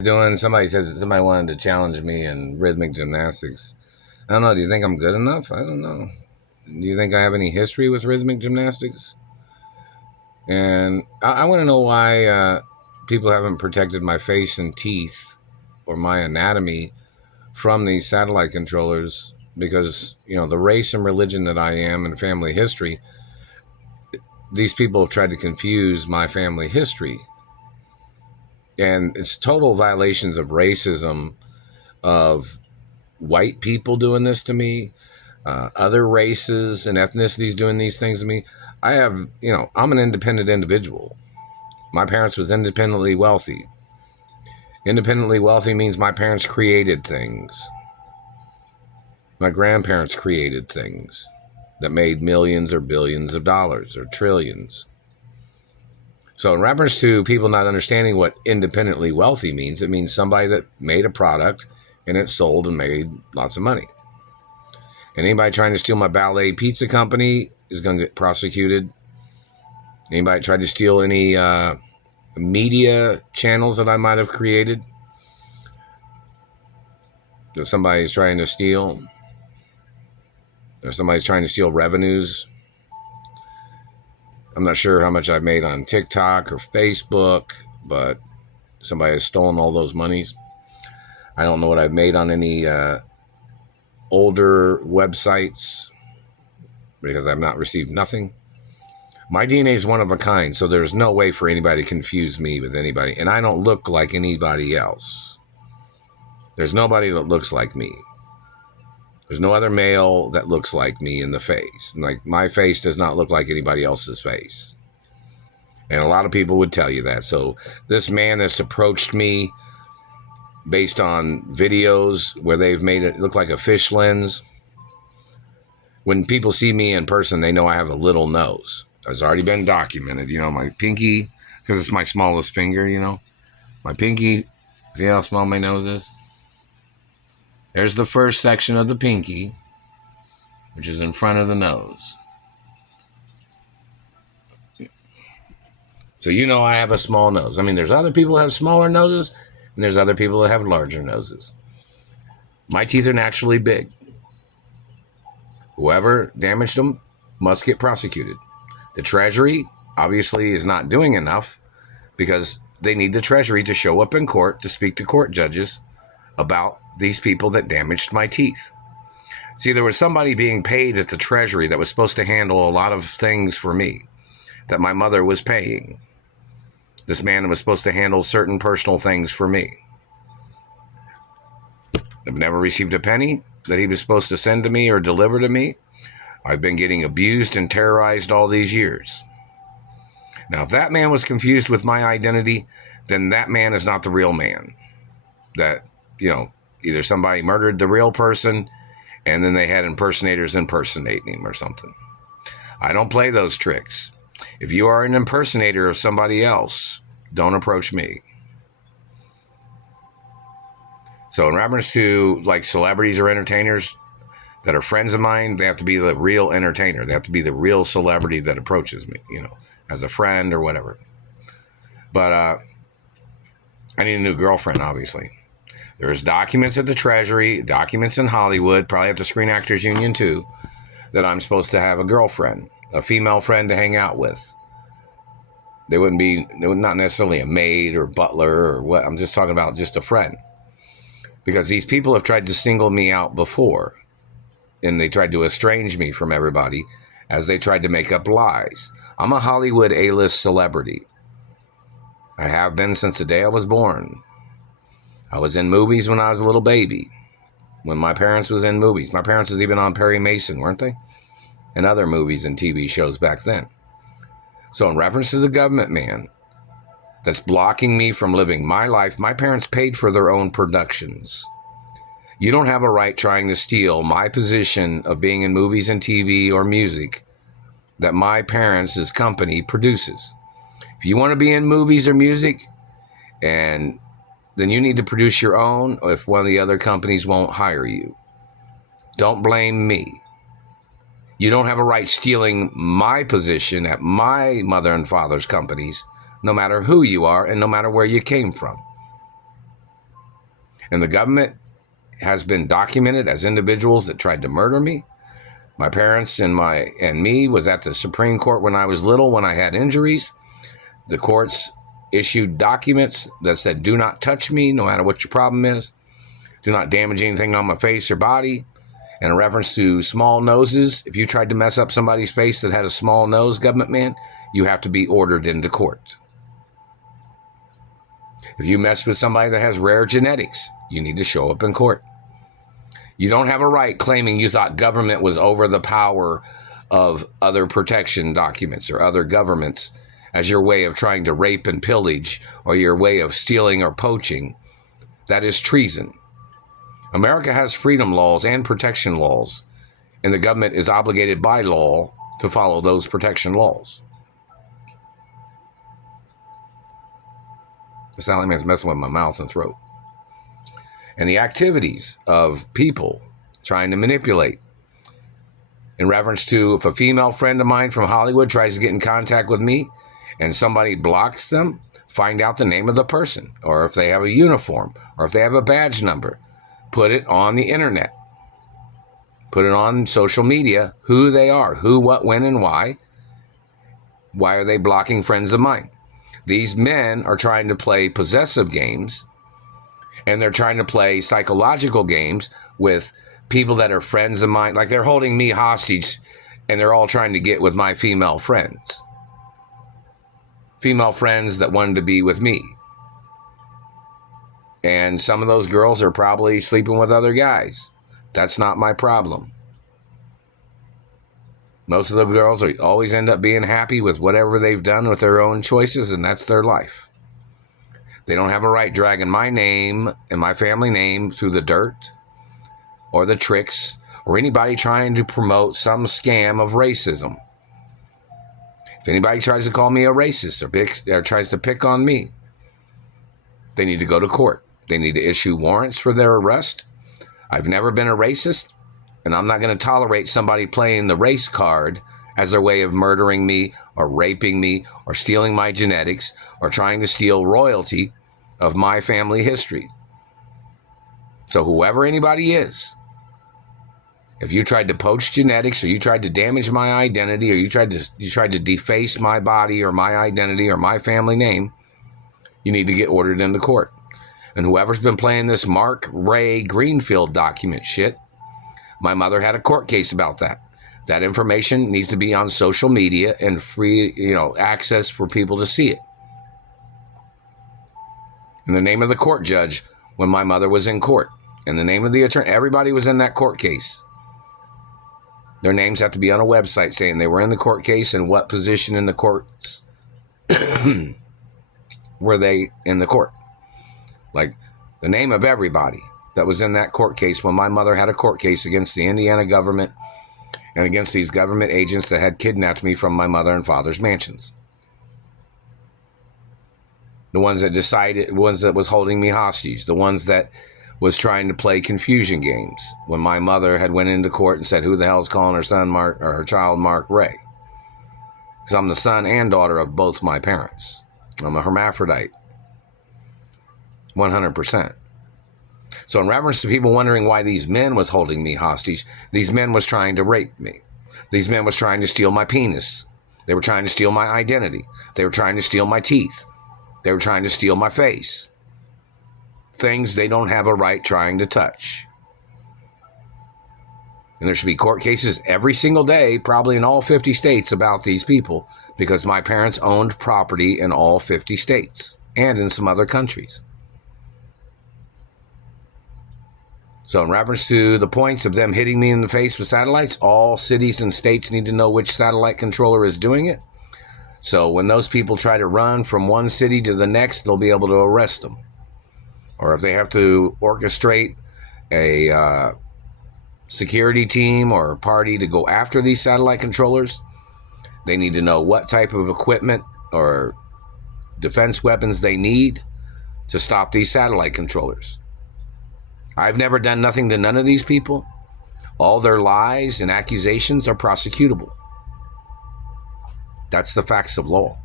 Doing, somebody said somebody wanted to challenge me in rhythmic gymnastics. I don't know. Do you think I'm good enough? I don't know. Do you think I have any history with rhythmic gymnastics? And I want to know why people haven't protected my face and teeth or my anatomy from these satellite controllers, because the race and religion that I am and family history, these people have tried to confuse my family history, and it's total violations of racism, of white people doing this to me, other races and ethnicities doing these things to me. I'm an independent individual. My parents was independently wealthy. Independently wealthy means my parents created things. My grandparents created things that made millions or billions of dollars or trillions. So in reference to people not understanding what independently wealthy means, it means somebody that made a product and it sold and made lots of money. And anybody trying to steal my ballet pizza company is going to get prosecuted. Anybody tried to steal any media channels that I might have created, that somebody's trying to steal, or somebody's trying to steal revenues. I'm not sure how much I've made on TikTok or Facebook, but somebody has stolen all those monies. I don't know what I've made on any older websites, because I've not received nothing. My DNA is one of a kind, so there's no way for anybody to confuse me with anybody. And I don't look like anybody else. There's nobody that looks like me. There's no other male that looks like me in the face. Like, my face does not look like anybody else's face. And a lot of people would tell you that. So this man that's approached me based on videos where they've made it look like a fish lens, when people see me in person, they know I have a little nose. It's already been documented. My pinky, because it's my smallest finger, my pinky, see how small my nose is? There's the first section of the pinky, which is in front of the nose. So I have a small nose. I mean, there's other people that have smaller noses, and there's other people that have larger noses. My teeth are naturally big. Whoever damaged them must get prosecuted. The Treasury obviously is not doing enough, because they need the Treasury to show up in court to speak to court judges about these people that damaged my teeth. See, there was somebody being paid at the Treasury that was supposed to handle a lot of things for me that my mother was paying. This man was supposed to handle certain personal things for me. I've never received a penny that he was supposed to send to me or deliver to me. I've been getting abused and terrorized all these years. Now, if that man was confused with my identity, then that man is not the real man. That, either somebody murdered the real person and then they had impersonators impersonating him or something. I don't play those tricks. If you are an impersonator of somebody else, don't approach me. So in reference to like celebrities or entertainers that are friends of mine, they have to be the real entertainer. They have to be the real celebrity that approaches me, as a friend or whatever. But I need a new girlfriend, obviously. There's documents at the Treasury, documents in Hollywood, probably at the Screen Actors Union too, that I'm supposed to have a girlfriend, a female friend to hang out with. They would not necessarily a maid or butler or what. I'm just talking about just a friend. Because these people have tried to single me out before, and they tried to estrange me from everybody as they tried to make up lies. I'm a Hollywood A-list celebrity. I have been since the day I was born. I was in movies when I was a little baby, when my parents was in movies. My parents was even on Perry Mason, weren't they? And other movies and TV shows back then. So in reference to the government man that's blocking me from living my life, my parents paid for their own productions. You don't have a right trying to steal my position of being in movies and TV or music that my parents' company produces. If you want to be in movies or music, and then you need to produce your own, if one of the other companies won't hire you. Don't blame me. You don't have a right stealing my position at my mother and father's companies, no matter who you are and no matter where you came from. And the government has been documented as individuals that tried to murder me. My parents and me was at the Supreme Court when I was little, when I had injuries. The courts issued documents that said, do not touch me, no matter what your problem is. Do not damage anything on my face or body. And in reference to small noses, if you tried to mess up somebody's face that had a small nose, government man, you have to be ordered into court. If you mess with somebody that has rare genetics, you need to show up in court. You don't have a right claiming you thought government was over the power of other protection documents or other governments as your way of trying to rape and pillage or your way of stealing or poaching. That is treason. America has freedom laws and protection laws, and the government is obligated by law to follow those protection laws. It sounds like it's messing with my mouth and throat. And the activities of people trying to manipulate. In reference to if a female friend of mine from Hollywood tries to get in contact with me and somebody blocks them, find out the name of the person, or if they have a uniform, or if they have a badge number, put it on the internet. Put it on social media, who they are, who, what, when, and why. Why are they blocking friends of mine? These men are trying to play possessive games, and they're trying to play psychological games with people that are friends of mine. Like they're holding me hostage, and they're all trying to get with my female friends. Female friends that wanted to be with me. And some of those girls are probably sleeping with other guys. That's not my problem. Most of the girls always end up being happy with whatever they've done with their own choices, and that's their life. They don't have a right dragging my name and my family name through the dirt or the tricks or anybody trying to promote some scam of racism. If anybody tries to call me a racist or tries to pick on me, they need to go to court. They need to issue warrants for their arrest. I've never been a racist, and I'm not going to tolerate somebody playing the race card as their way of murdering me or raping me or stealing my genetics or trying to steal royalty of my family history. So whoever anybody is, if you tried to poach genetics or you tried to damage my identity or you tried to deface my body or my identity or my family name, you need to get ordered into court. And whoever's been playing this Mark Ray Greenfield document shit, my mother had a court case about that. That information needs to be on social media and free, access for people to see it. In the name of the court judge, when my mother was in court, in the name of the attorney, everybody was in that court case. Their names have to be on a website saying they were in the court case and what position in the courts were they in the court. Like the name of everybody that was in that court case when my mother had a court case against the Indiana government and against these government agents that had kidnapped me from my mother and father's mansions. The ones that decided, ones that was holding me hostage, the ones that was trying to play confusion games when my mother had went into court and said, who the hell's calling her son Mark or her child Mark Ray? Because I'm the son and daughter of both my parents. I'm a hermaphrodite. 100%. So in reference to people wondering why these men was holding me hostage, these men was trying to rape me. These men was trying to steal my penis. They were trying to steal my identity. They were trying to steal my teeth. They were trying to steal my face. Things they don't have a right trying to touch. And there should be court cases every single day, probably in all 50 states, about these people, because my parents owned property in all 50 states and in some other countries. So in reference to the points of them hitting me in the face with satellites, all cities and states need to know which satellite controller is doing it. So when those people try to run from one city to the next, they'll be able to arrest them. Or if they have to orchestrate a security team or a party to go after these satellite controllers, they need to know what type of equipment or defense weapons they need to stop these satellite controllers. I've never done nothing to none of these people. All their lies and accusations are prosecutable. That's the facts of law.